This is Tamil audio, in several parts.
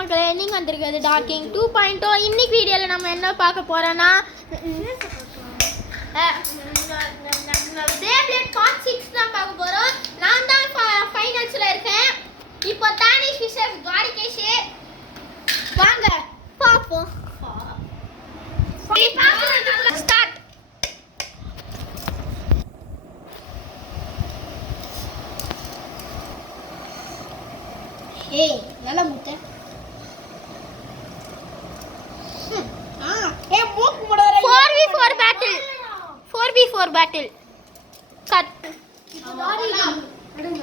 மக்களே, நீங்கள் வந்திருக்கிறது டார்க்கிங் 2.0. இன்னைக்கு வீடியோவில் நம்ம என்ன பார்க்க போகிறோன்னா பேப்ளேட் பார்ட் 6 தான் பார்க்க போகிறோம். நான் தான் ஃபைனல்ஸில் இருக்கேன். இப்போ தானிஷ் விசஸ் துவாரிகேஷ். வாங்க பார்ப்போம். ஸ்டார்ட். ஏய் நல்லா முட்டை. ஏய் மூக்கு முடற. 4v4 battle. 4v4 battle. Cut. அடுங்க.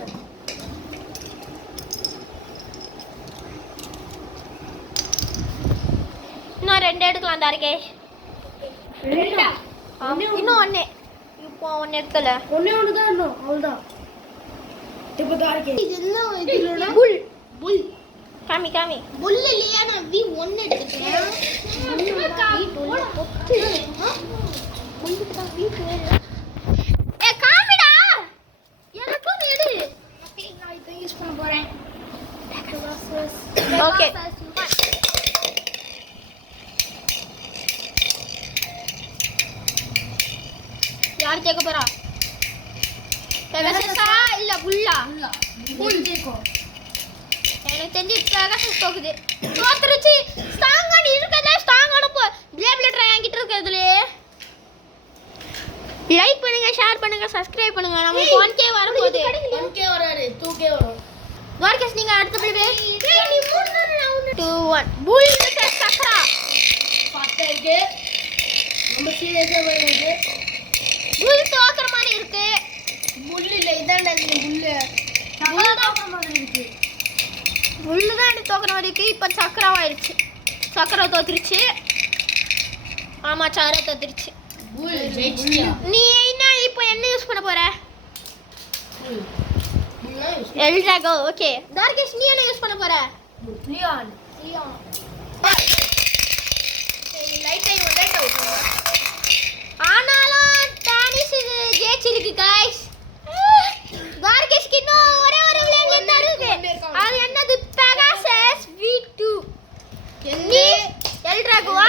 நான் ரெண்டு எடுக்கலாம் தாரிகேஷ். ரெண்டா? இன்னும் ஒண்ணே. இப்போ ஒண்ணு எடுக்கல. ஒண்ணு தான் இன்னும் அவ்வளவுதான். இப்போ தாரிகேஷ். இது என்ன இதுலனா? புல். காமி. புல் இல்லையா? நான் v1 எடுத்துட்டேன். v2 பொத்து. புல் தான் v2. ஏ காமிடா. எனக்கு ஒன்னு எடு. நான் இத யூஸ் பண்ண போறேன். ஓகே. யார் ஜெயிக்க போறா? பெகசஸா இல்ல புல்லா? புல் ஜெயிக்கும். எனக்கு தெரிஞ்சு பெகசஸ் தோக்குது. தோத்துருச்சு. ஸ்ட்ராங்கான இருக்கதே ஸ்ட்ராங்கான பேப்ளேட் என்கிட்ட இருக்குதுல. லைக் பண்ணுங்க, ஷேர் பண்ணுங்க, சப்ஸ்கிரைப் பண்ணுங்க. நமக்கு 1k வர போகுது. 1k வராது, 2k வரும். துவாரிகேஷ் நீங்க அடுத்த பிளே. ஏய் நீ 3 தான நான் 2 1 புல் விசஸ் சக்ரா. பாத்தா இருக்கு. நம்ம சீரியஸா வருது. புல் தோக்குற மாதிரி இருக்கு. புல் இல்ல இதான்டா இந்த புல். சக்கரா தோக்குற மாதிரி இருக்கு. புல் தான் எனக்கு தோக்குற மாதிரி இருக்கு. இப்போ சக்ராவாயிருச்சு. சக்ரா தோத்துருச்சு. ஆமா சக்ரா தோத்துருச்சு. புல் ஜெயிச்சியா? நீ என்ன இப்போ என்ன யூஸ் பண்ண போற? புல். புல்னா யூஸ். எல்ட்ராகோ. ஓகே. தாரிகேஷ் நீ என்ன யூஸ் பண்ண போற? லியான். சரி லைட் அவுட். ஆனாலும் தானிஷ் இது ஜெயிச்சிருக்கு गाइस. தாரிகேஷ்க்கு இன்னும் ஒரே ஒரு விளையாட்டு தான் இருக்கு. அது என்னது? Pegasus v2. நீ எல்ட்ராகோவா?